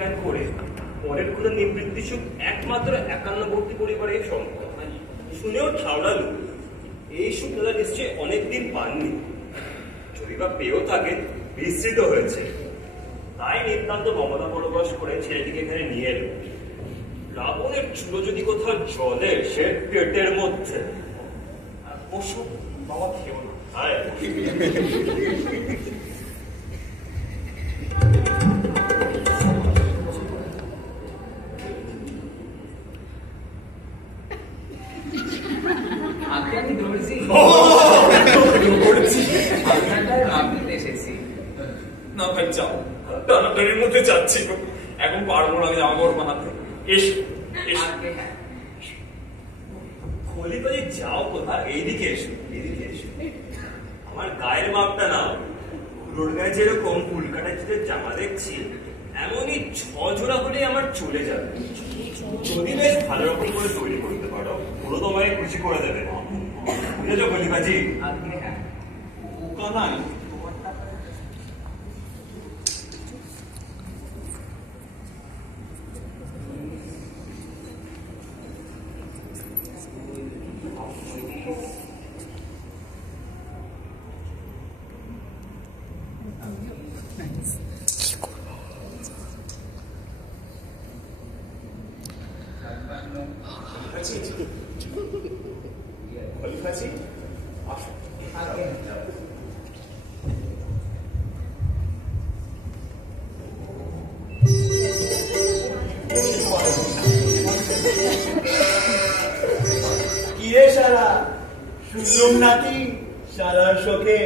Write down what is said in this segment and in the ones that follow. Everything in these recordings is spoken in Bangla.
জ্ঞান করে পরের ক্ষুদা নিবৃত্তি সুখ একমাত্র একান্নবর্তী পরিবারে সম্ভব। শুনেও ঠাউরালো, এই সুখ দাদা নিশ্চয়ই অনেকদিন পাননি, যদি বা পেয়েও থাকে বিস্মৃত হয়েছে। তাই নিতান্ত মমতা পরবশ করে ছেলেটিকে এখানে নিয়ে এলো। রাবণের চুলো যদি কোথাও জলে সে পেটের মধ্যে। ওসব বাবা খেও না। না ভাই যাও, টানাটানির মধ্যে যাচ্ছি, এখন পারবো না যাওয়ার বানাতে। এসো খলিপালি যাও কোথায়, এইদিকে এসো, এইদিকে এসো। আমার গায়ের মাপটা নাও। রোড গায়ে যেরকম উল্কাটা জামা দেখছি, এমনই 6 জোড়া হলে আমার চলে যাবে। যদি বেশ ভালো রকম করে তৈরি করতে পারো, পুরো তোমায় খুশি করে দেবে। বুঝেছো খলিপাজি? পোকা নাই নাকি সারার শোকে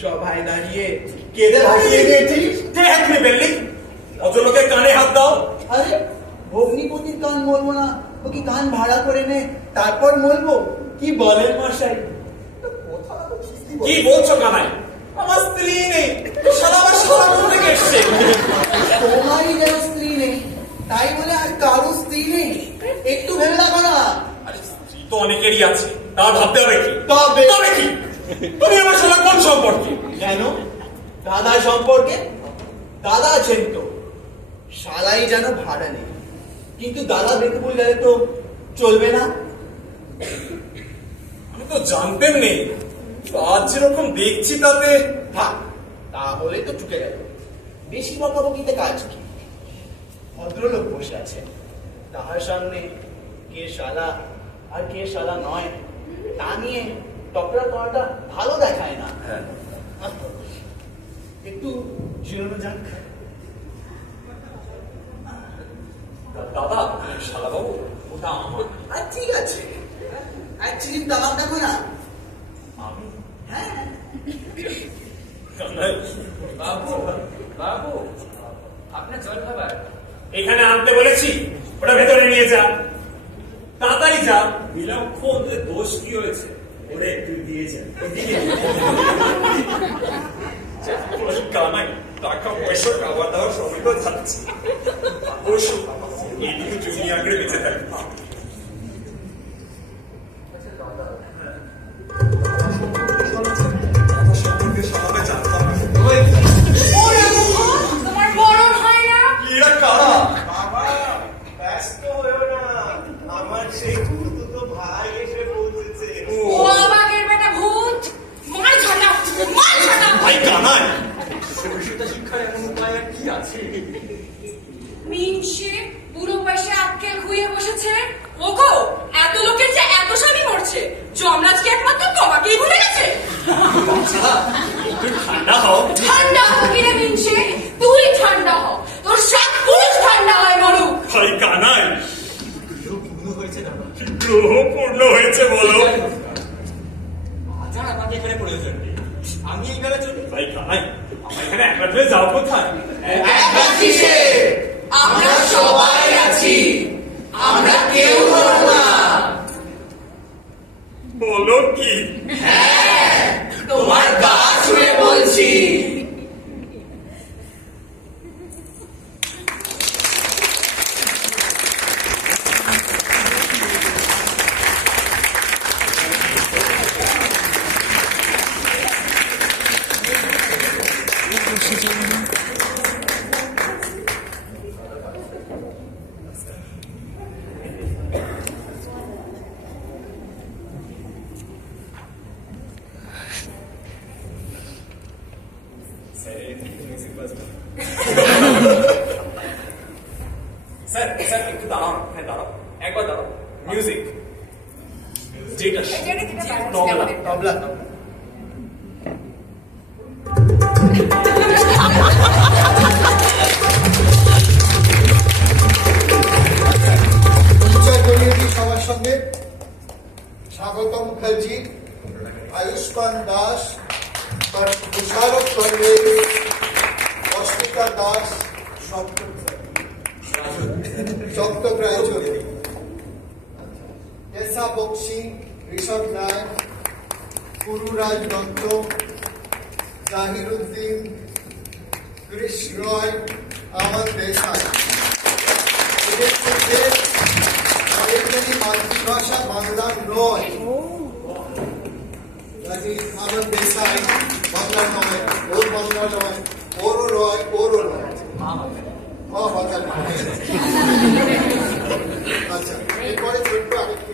সভায় দাঁড়িয়ে কেঁদে ভাসিয়ে দিয়েছিস? অত লোকের কানে হাত দাও। আরে ভগ্নিপতির কান মলবো না, ও কি কান ভাড়া করে নে তারপর মলবো? কি বলেন মশাই? কি বলছো কানাই? আমার স্ত্রী নেই, সারা আমার সারা থেকে এসছে। তোমারই যেন স্ত্রী নেই, তাই বলে আর কারো স্ত্রী নেই? একটু ভেবে দেখো না। আরে স্ত্রী তো অনেকেরই আছে, তা ভাবতে হবে কি? তবে কি তুমি আমার সাথে কোন সম্পর্কে? কেন দাদা সম্পর্কে? দাদা আছেন তো, শালাই যেন ভাড়া নেই, কিন্তু দাদা বেকুল গেলে তো চলবে না। আমি তো জানতেন নেই, আজ যেরকম দেখছি তাতে। থাক, তাহলে তো চুকে গেল। বেশি বকাবকিতে কাজ কি? ভদ্রলোক বসে আছে, তাহার সামনে কে শালা আর কে শালা নয় তা নিয়ে টকরা করাটা ভালো দেখায় না। একটু জিরানো যাক। দাদা, শালা বাবু ওটা আমার। আর ঠিক আছে, এক চিলিম তামাক দেখো না। আমি? হ্যাঁ। বাবু বাবু, আপনার জল খাবার এখানে আনতে বলেছি, ওটা ভেতরে নিয়ে যা, তাড়াতাড়ি যা। বিলক্ষণ দোষ কি হয়েছে? ওরে তুই দিয়ে যা। কানাই, টাকা পয়সা খাওয়া দাওয়া সবই তো যাচ্ছে। এইদিকে জমি আঁকড়ে বেঁচে থাকবে। পুরো পয়সা আক্কেল খুইয়ে বসেছে। ওগো, এত লোকের যে এত স্বামী মরছে, যমরাজ কি একমাত্র তোমাকেই ভুলে গেছে? ঠান্ডা হও। ঠান্ডা হও কিরে মিনসে, তুই ঠান্ডা হও, তোর সাত পুরুষ ঠান্ডা হয় মরুক। ভাই কানাই, পূর্ণ হয়েছে না? গ্রহ পূর্ণ হয়েছে বলো। আচ্ছা, আমাকে এখানে প্রয়োজন নেই, আমি এইখানে চলি। ভাই কানাই, আমার এখানে একবার ধরে যাও কোথায়? আমরা সবাই আছি, আমরা কেউ মরব না। বলো কি? হ্যাঁ, তোমার গা ছুঁয়ে বলছি। স্যার স্যার একটু দাঁড়াও, হ্যাঁ দাঁড়াও, একবার দাঁড়াও। মিউজিক যেটা তবলা তবলা পরিচয় করিয়ে দিই সবার সঙ্গে। স্বাগত মুখার্জি, আয়ুষ্মান দাস, তুষারক কর্মে, অস্মিতা দাস, সপ্তক রায়চৌধুরী, এসা বক্সি, ঋষভ রায়, পুরুরাজ দত্ত, জাহির উদ্দিন, কৃষ রয়, আমান দেশাই। এদের মধ্যে অনেকজনই মাতৃভাষা বাংলা নয়। আমান দেশাই বাংলা নয়, ওর বাংলা নয়, ওরও নয়, ওরও নয়। আচ্ছা, এরপরে ছোট্ট আরেকটি